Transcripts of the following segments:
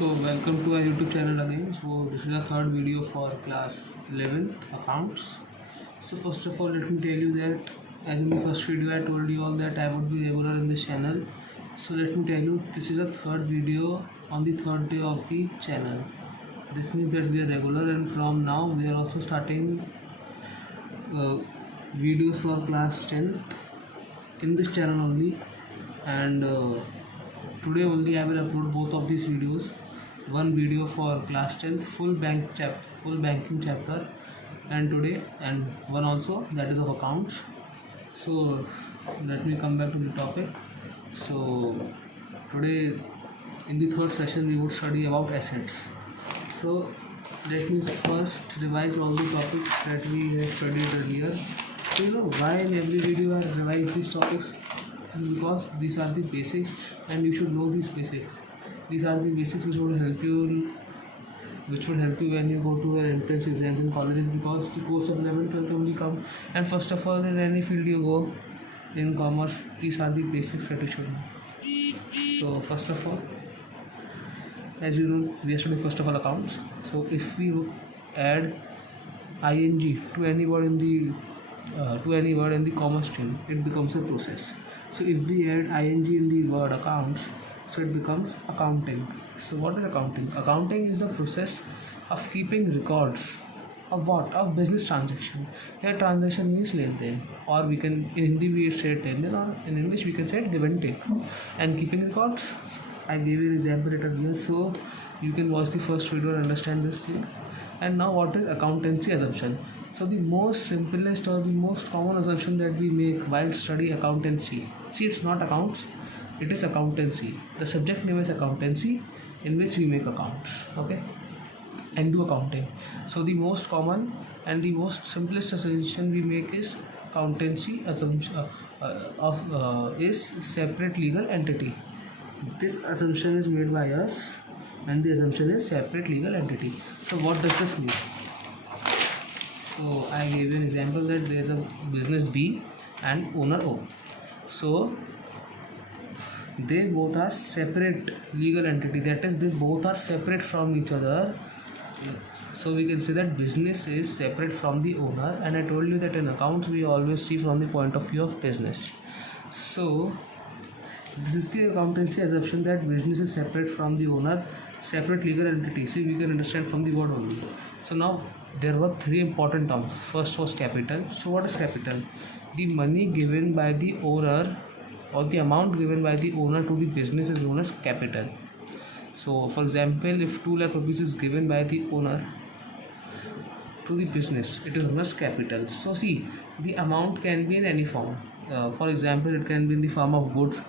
So welcome to our YouTube channel again. So this is the third video for class 11 accounts. So first of all, let me tell you that as in the first video I told you all that I would be regular in this channel. So let me tell you, this is a third video on the third day of the channel. This means that we are regular, and from now we are also starting videos for class 10 in this channel only. And today only I will upload both of these videos. One video for class 10th full banking chapter, and one also that is of accounts. So let me come back to the topic. So today in the third session we would study about assets. So let me first revise all the topics that we have studied earlier. So why in every video I revise these topics? This is because these are the basics and you should know these basics. These are the basics which would help you when you go to your entrance exams in colleges, because the course of 11th 12th only come, and first of all in any field you go in commerce, these are the basics that you should know. So first of all, as you know, we are studying first of all accounts. So if we add ing to any word in the commerce stream, it becomes a process. So if we add ing in the word accounts, so it becomes accounting. So what is accounting? Accounting is the process of keeping records of what? Of business transaction. Here transaction means len-den, or we can, in Hindi we say it len-den, or in English we can say it give and take. And keeping records, I gave you an example here, so you can watch the first video and understand this thing. And now what is accountancy assumption? So the most simplest or the most common assumption that we make while study accountancy, see, it's not accounts, it is accountancy. The subject name is accountancy, in which we make accounts, okay, and do accounting. So the most common and the most simplest assumption we make is accountancy assumption is separate legal entity. This assumption is made by us, and the assumption is separate legal entity. So what does this mean? So I gave you an example that there is a business B and owner O. So they both are separate legal entity, that is, they both are separate from each other. So we can say that business is separate from the owner, and I told you that in accounts we always see from the point of view of business. So this is the accountancy assumption, that business is separate from the owner, separate legal entity. See, we can understand from the word only. So now there were three important terms. First was capital. So what is capital? The money given by the owner, or the amount given by the owner to the business, is known as capital. So for example, if 2 lakh rupees is given by the owner to the business, it is known as capital. So see, the amount can be in any form. For example, it can be in the form of goods.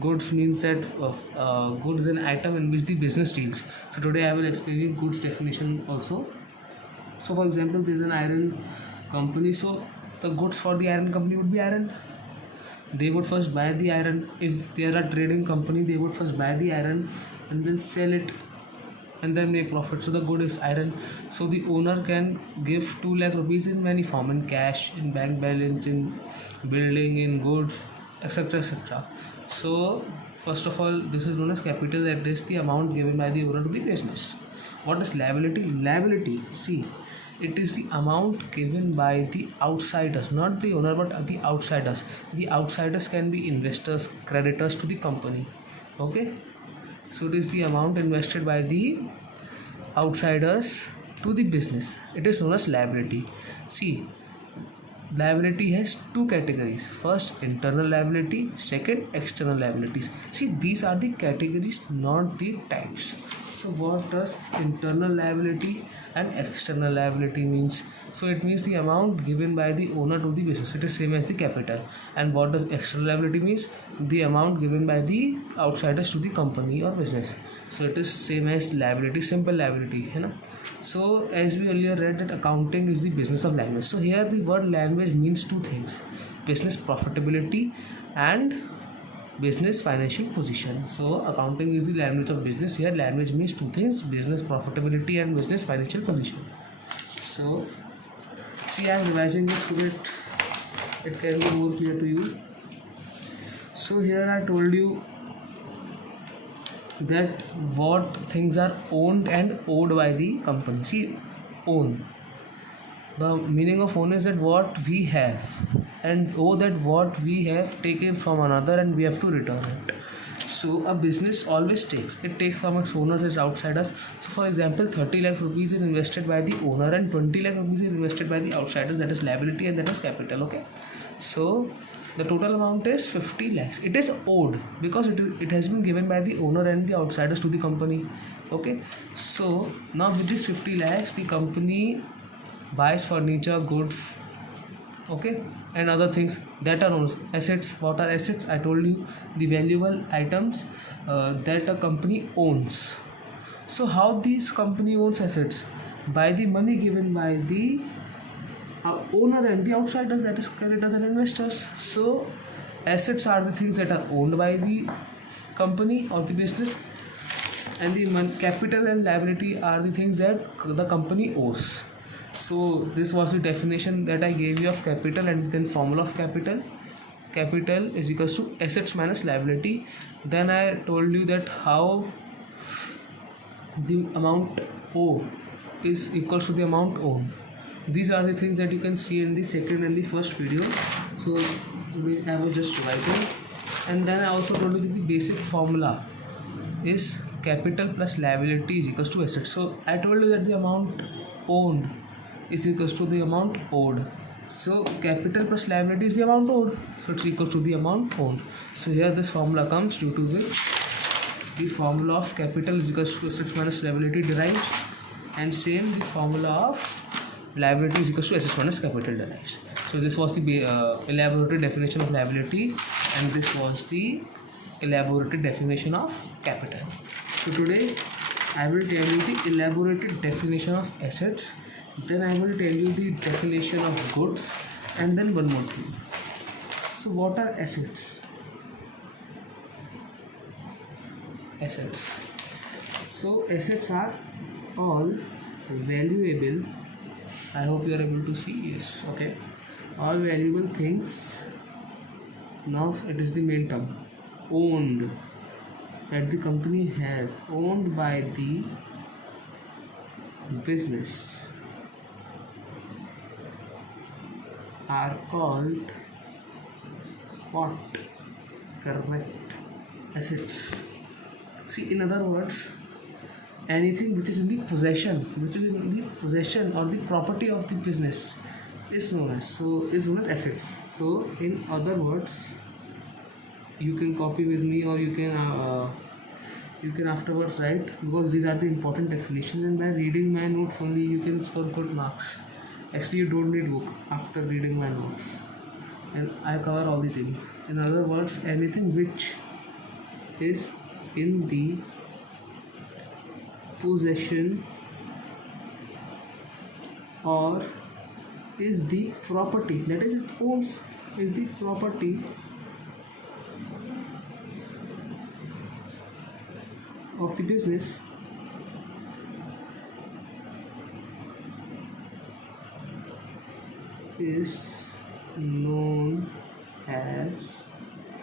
Goods means that goods is an item in which the business deals. So today I will explain you goods definition also. So for example, there is an iron company, so the goods for the iron company would be iron. They would first buy the iron. If they are a trading company, they would first buy the iron and then sell it and then make profit. So the good is iron. So the owner can give 2 lakh rupees in many form, in cash, in bank balance, in building, in goods, etc, etc. So first of all, this is known as capital, that is the amount given by the owner to the business. What is liability? Liability, see, it is the amount given by the outsiders, not the owner but the outsiders. The outsiders can be investors, creditors to the company, okay. So it is the amount invested by the outsiders to the business. It is known as liability. See, liability has two categories. First, internal liability. Second, external liabilities. See, these are the categories, not the types. So what does internal liability and external liability means? So it means the amount given by the owner to the business. It is same as the capital. And what does external liability means? The amount given by the outsiders to the company or business. So it is same as liability, simple liability, you know. So as we earlier read that accounting is the business of language. So here the word language means two things: business profitability and business financial position. So accounting is the language of business. Here language means two things: business profitability and business financial position. So see, I am revising it so that it can be more clear to you. So here I told you that what things are owned and owed by the company. See, own. The meaning of own is that what we have, and owe that what we have taken from another and we have to return it. So a business always takes. It takes from its owners as outsiders. So for example, 30 lakh rupees is invested by the owner and 20 lakh rupees is invested by the outsiders. That is liability and that is capital. Okay. So the total amount is 50 lakhs. It is owed because it has been given by the owner and the outsiders to the company. Okay. So now with this 50 lakhs, the company buys furniture, goods, okay, and other things that are known as assets. What are assets? I told you, the valuable items that a company owns. So how this company owns assets? By the money given by the owner and the outsiders, that is creditors and investors. So assets are the things that are owned by the company or the business, and the capital and liability are the things that the company owes. So this was the definition that I gave you of capital, and then formula of capital. Capital is equals to assets minus liability. Then I told you that how the amount O is equals to the amount owned. These are the things that you can see in the second and the first video. So I was just revising, and then I also told you that the basic formula is capital plus liability is equals to assets. So I told you that the amount owned is equals to the amount owed. So capital plus liability is the amount owed, so it's equal to the amount owned. So here this formula comes, due to which the formula of capital is equals to assets minus liability derives, and same the formula of liability is equals to assets minus capital derives. So this was the elaborated definition of liability, and this was the elaborated definition of capital. So today I will tell you the elaborated definition of assets, then I will tell you the definition of goods, and then one more thing. So what are assets? Assets. So assets are all valuable. I hope you are able to see. Yes. Okay. All valuable things. Now it is the main term. Owned. That the company has, owned by the business, are called what? Correct. Assets. See, in other words, anything which is in the possession, or the property of the business is known as assets. So in other words, you can copy with me, or you can afterwards write, because these are the important definitions, and by reading my notes only you can score good marks. Actually, you don't need book after reading my notes, and I cover all the things. In other words, anything which is in the possession or is the property, that is, it owns, is the property of the business, is known as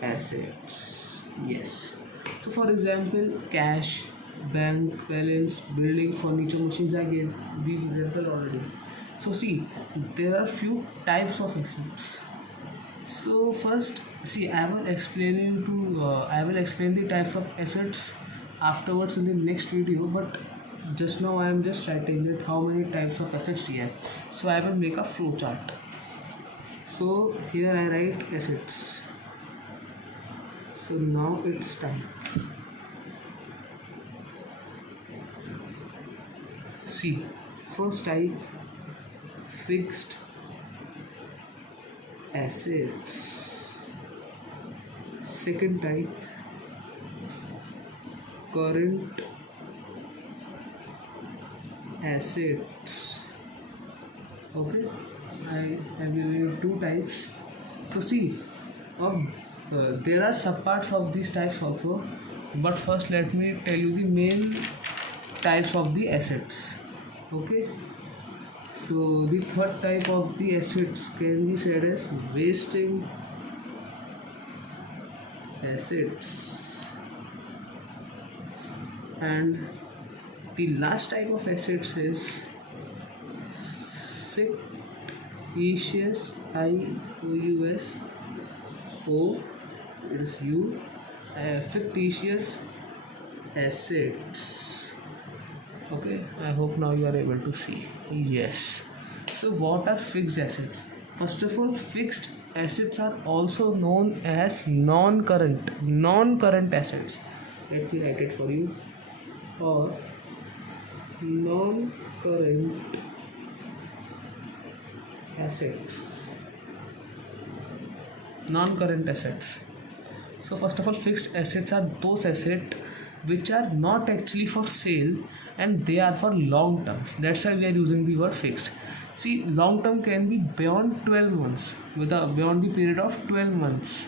assets. Yes. So for example, cash, bank balance, building, furniture, machines. I gave these examples already. So see, there are few types of assets. So first, see, I will explain the types of assets afterwards in the next video, but just now I am just writing that how many types of assets we have. So I will make a flow chart. So here I write assets. So now it's time. See, first type, fixed assets. Second type, current assets. Okay, I have given you two types. So see, there are subparts of these types also, but first let me tell you the main types of the assets. Okay, so the third type of the assets can be said as wasting assets. And the last type of assets is fictitious, IOUS O, it is U, fictitious assets. Okay, I hope now you are able to see. Yes. So what are fixed assets? First of all, fixed assets are also known as non-current assets. Let me write it for you. Or non-current assets. Non-current assets. So first of all, fixed assets are those assets which are not actually for sale and they are for long terms. That's why we are using the word fixed. See, long term can be beyond 12 months, beyond the period of 12 months.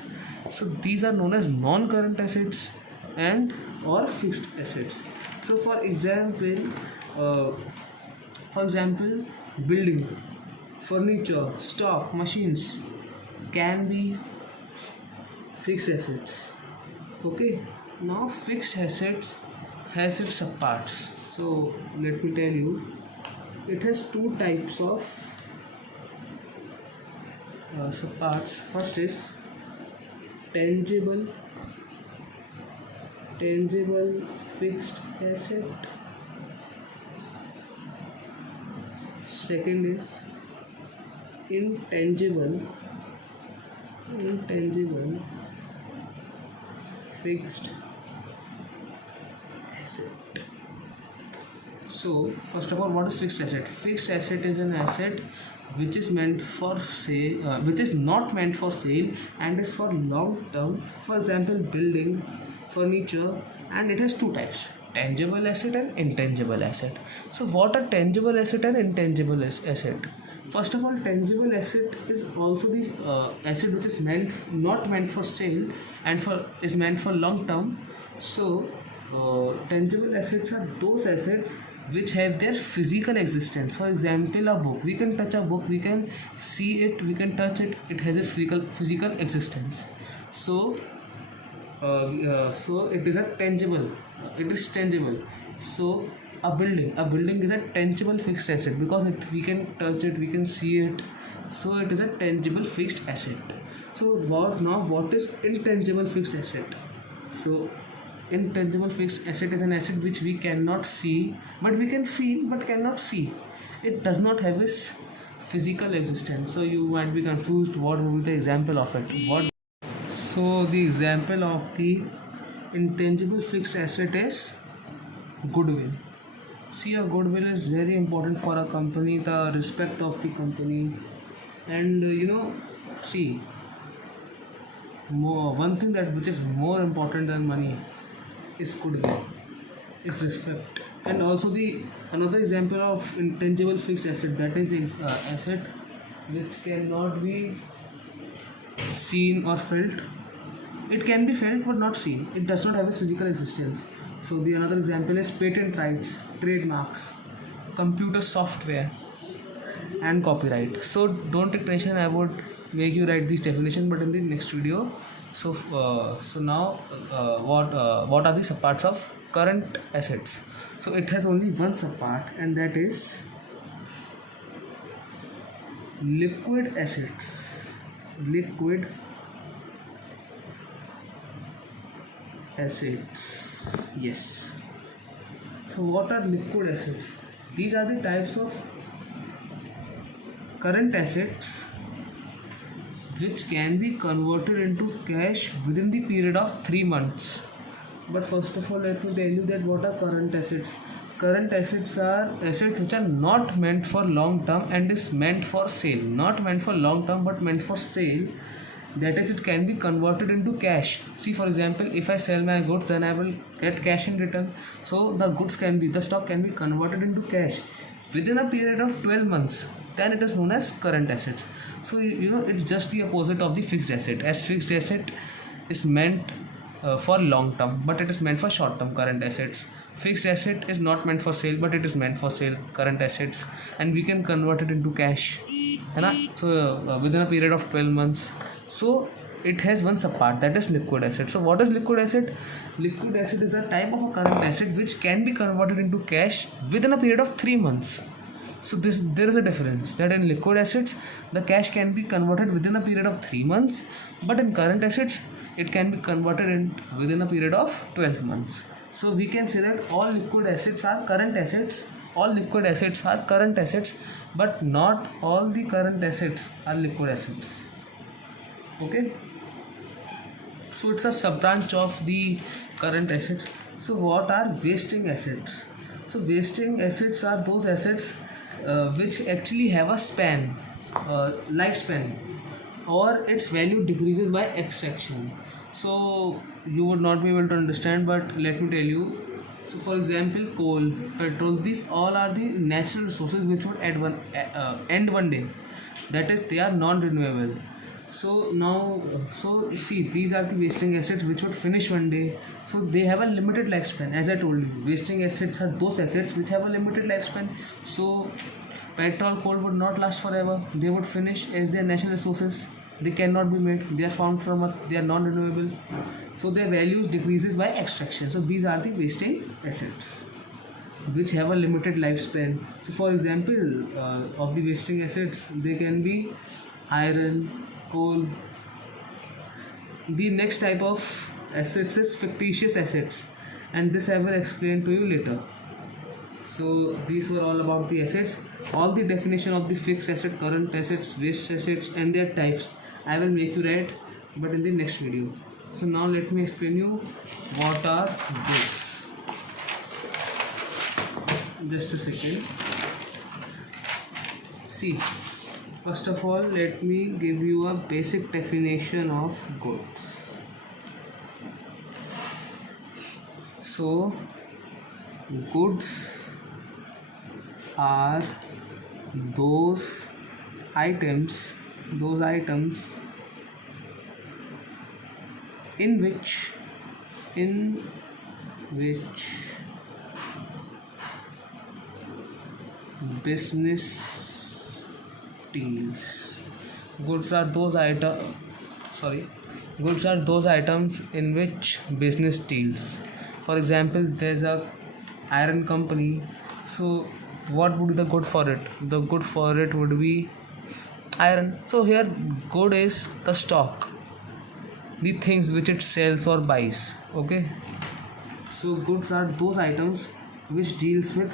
So these are known as non-current assets and or fixed assets. So for example, building, furniture, stock, machines can be fixed assets. Okay, now fixed assets has its subparts. So let me tell you, it has two types of subparts. First is tangible fixed asset. Second is intangible fixed asset. So first of all, what is fixed asset? Fixed asset is an asset which is meant for sale, which is not meant for sale and is for long term. For example, building, furniture, and it has two types: tangible asset and intangible asset. So what are tangible asset and intangible asset? First of all, tangible asset is also the asset which is not meant for sale and is meant for long term. So tangible assets are those assets which have their physical existence. For example, a book, we can touch a book, we can see it, we can touch it, it has its physical existence. So so it is a tangible, it is tangible. So a building is a tangible fixed asset because we can touch it, we can see it, so it is a tangible fixed asset. So what is intangible fixed asset? So intangible fixed asset is an asset which we cannot see but we can feel but cannot see. It does not have its physical existence. So you might be confused, what would be the example of it? So the example of the intangible fixed asset is goodwill. See, a goodwill is very important for a company, the respect of the company. And see, one thing which is more important than money is goodwill, is respect. And also the another example of intangible fixed asset, that is asset which cannot be seen or felt. It can be felt but not seen. It does not have a physical existence. So the another example is patent rights, trademarks, computer software, and copyright. So don't take tension, I would make you write these definitions but in the next video. So now what are the subparts of current assets? So it has only one subpart, and that is liquid assets. Liquid assets, yes. So what are liquid assets? These are the types of current assets which can be converted into cash within the period of 3 months. But first of all, let me tell you that what are current assets. Current assets are assets which are not meant for long term and is meant for sale. Not meant for long term but meant for sale. That is, it can be converted into cash. See, for example, if I sell my goods, then I will get cash in return. So the stock can be converted into cash within a period of 12 months. Then it is known as current assets. So it's just the opposite of the fixed asset. As fixed asset is meant for long term, but it is meant for short term. Current assets, fixed asset is not meant for sale but it is meant for sale. Current assets, and we can convert it into cash, so within a period of 12 months. So it has one subpart, that is liquid asset. So what is liquid asset? Liquid asset is a type of a current asset which can be converted into cash within a period of 3 months. So there is a difference, that in liquid assets the cash can be converted within a period of 3 months, but in current assets it can be converted within a period of 12 months. So we can say that all liquid assets are current assets, all liquid assets are current assets, but not all the current assets are liquid assets. Okay, so it's a sub branch of the current assets. So what are wasting assets? So wasting assets are those assets which actually have a span, lifespan, or its value decreases by extraction. So you would not be able to understand, but let me tell you. So for example, coal, petrol, these all are the natural resources which would end one day, that is they are non-renewable. So now, so see, these are the wasting assets which would finish one day, so they have a limited lifespan. As I told you, wasting assets are those assets which have a limited lifespan. So petrol, coal would not last forever, they would finish as their natural resources, they cannot be made, they are found from earth, they are non-renewable, so their values decreases by extraction. So these are the wasting assets which have a limited lifespan. So for example, of the wasting assets, they can be iron, coal. The next type of assets is fictitious assets, and this I will explain to you later. So these were all about the assets. All the definition of the fixed asset, current assets, waste assets and their types I will make you write, but in the next video. So now let me explain you what are goods. Just a second. See, first of all, let me give you a basic definition of goods. So, goods are those items in which business deals. Goods are those items in which business deals. For example, there's a iron company, so what would be the good for it? The good for it would be iron. So here good is the stock, the things which it sells or buys. Okay, so goods are those items which deals with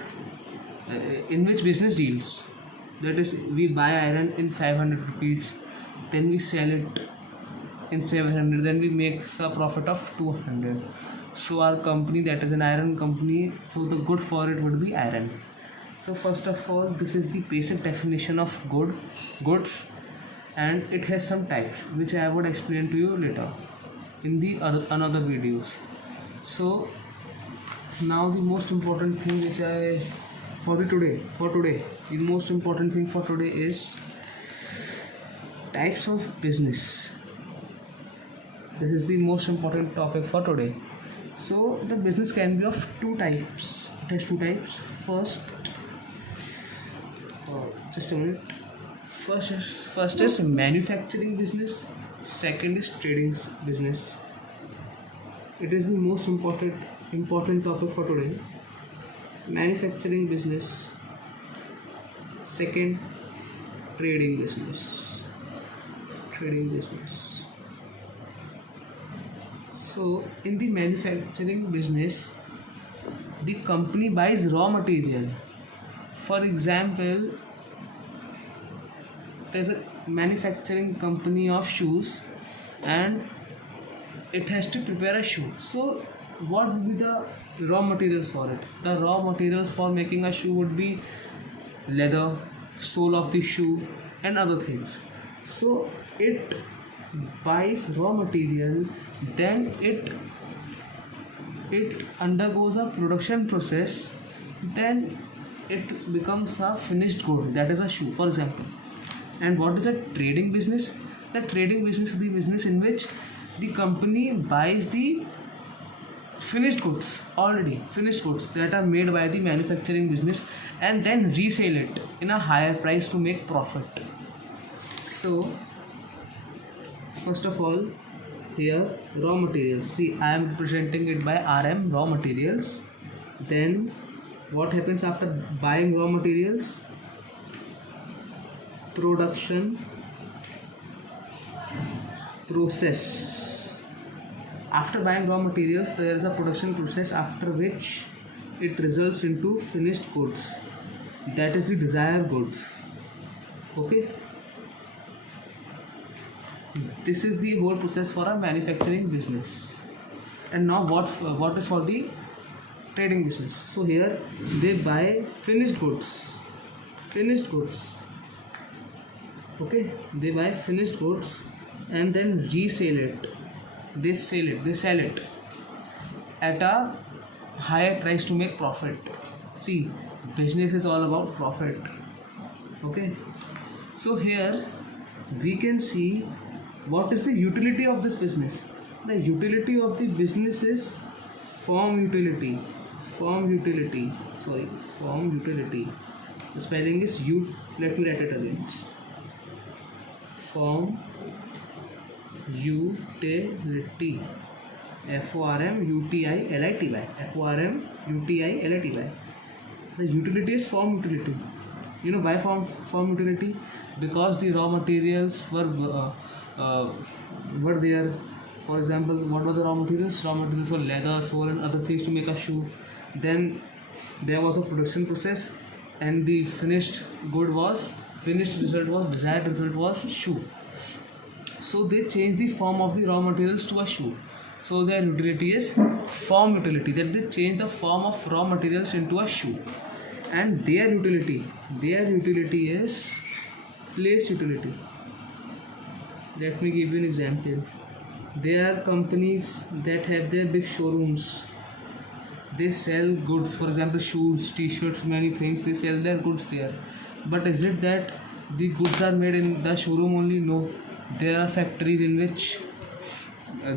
in which business deals. That is, we buy iron in 500 rupees, then we sell it in 700, then we make a profit of 200. So our company, that is an iron company, so the good for it would be iron. So first of all, this is the basic definition of goods, and it has some types which I would explain to you later in the another videos. So now the most important thing which the most important thing for today is types of business. This is the most important topic for today. So the business can be of two types. It has two types. First is manufacturing business. Second is trading business. It is the most important topic for today. Manufacturing business. Second, trading business. So in the manufacturing business, the company buys raw material. For example, there's a manufacturing company of shoes and it has to prepare a shoe. So what would be the raw materials for it? The raw materials for making a shoe would be leather, sole of the shoe and other things. So it buys raw material, then it undergoes a production process, then it becomes a finished good, that is a shoe, for example. And what is a trading business? The trading business is the business in which the company buys the finished goods that are made by the manufacturing business and then resell it in a higher price to make profit. So First of all, here raw materials. See, I am representing it by RM, raw materials. Then what happens after buying raw materials? Production process. After buying raw materials, there is a production process after which it results into finished goods. That is the desired goods. Okay. This is the whole process for a manufacturing business. And now what is for the trading business? So here they buy finished goods. Okay, they buy finished goods and then resell it. They sell it at a higher price to make profit. See, business is all about profit. Okay, so here we can see what is the utility of this business. The utility of the business is firm utility. The spelling is let me write it again. Firm utility. FORMUTILITY. The utility is firm utility. You know why firm utility? Because the raw materials were there. For example, what were the raw materials? Raw materials were leather, sole and other things to make a shoe. Then there was a production process and the desired result was shoe. So they change the form of the raw materials to a shoe. So their utility is form utility, that they change the form of raw materials into a shoe. And their utility is place utility. Let me give you an example. There are companies that have their big showrooms. They sell goods, for example shoes, t-shirts, many things. They sell their goods there. But is it that the goods are made in the showroom only? No. There are factories in which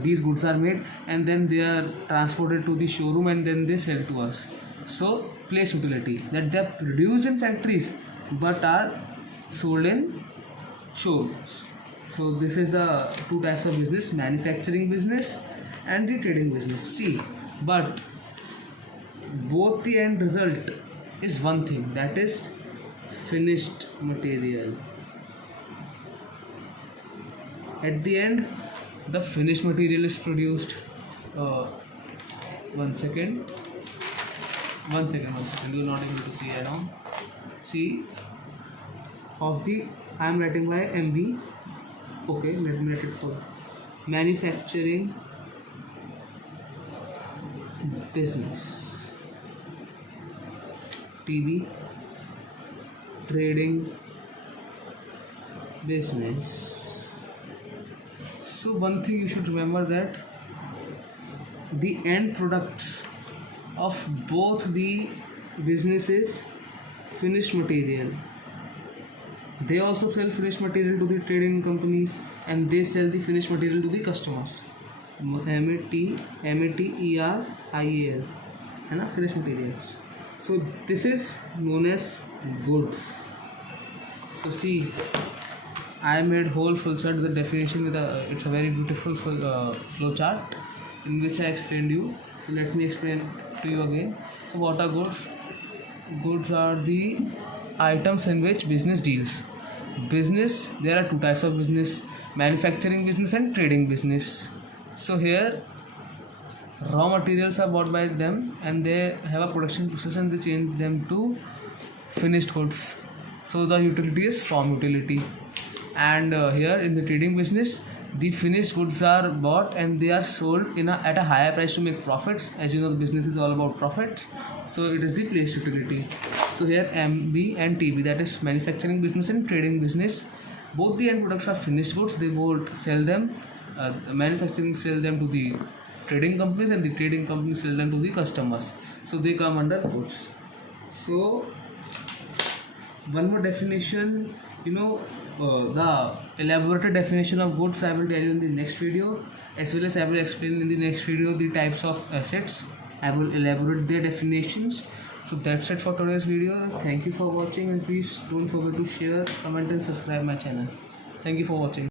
these goods are made and then they are transported to the showroom and then they sell to us. So place utility, that they are produced in factories but are sold in showrooms. So this is the two types of business, manufacturing business and the trading business. See, but both the end result is one thing, that is finished material. At the end, the finished material is produced. One second, you're not able to see now. See, I am writing by MB. Okay, let me write it for manufacturing business, TB, trading business. So one thing you should remember, that the end products of both the businesses finished material. They also sell finished material to the trading companies and they sell the finished material to the customers. MATERIAL, finished materials. So this is known as goods. So see, I made whole full chart with the definition with it's a very beautiful flow chart in which I explained you. So let me explain to you again. So what are goods? Goods are the items in which business deals. Business, there are two types of business: manufacturing business and trading business. So here raw materials are bought by them and they have a production process and they change them to finished goods. So the utility is firm utility. And here in the trading business, the finished goods are bought and they are sold at a higher price to make profits. As you know, the business is all about profits, so it is the place utility. So here MB and TB, that is manufacturing business and trading business, both the end products are finished goods. They both sell them, the manufacturing sell them to the trading companies and the trading companies sell them to the customers. So they come under goods. So one more definition, the elaborated definition of goods I will tell you in the next video, as well as I will explain in the next video the types of assets. I will elaborate their definitions. So that's it for today's video. Thank you for watching and please don't forget to share, comment and subscribe my channel. Thank you for watching.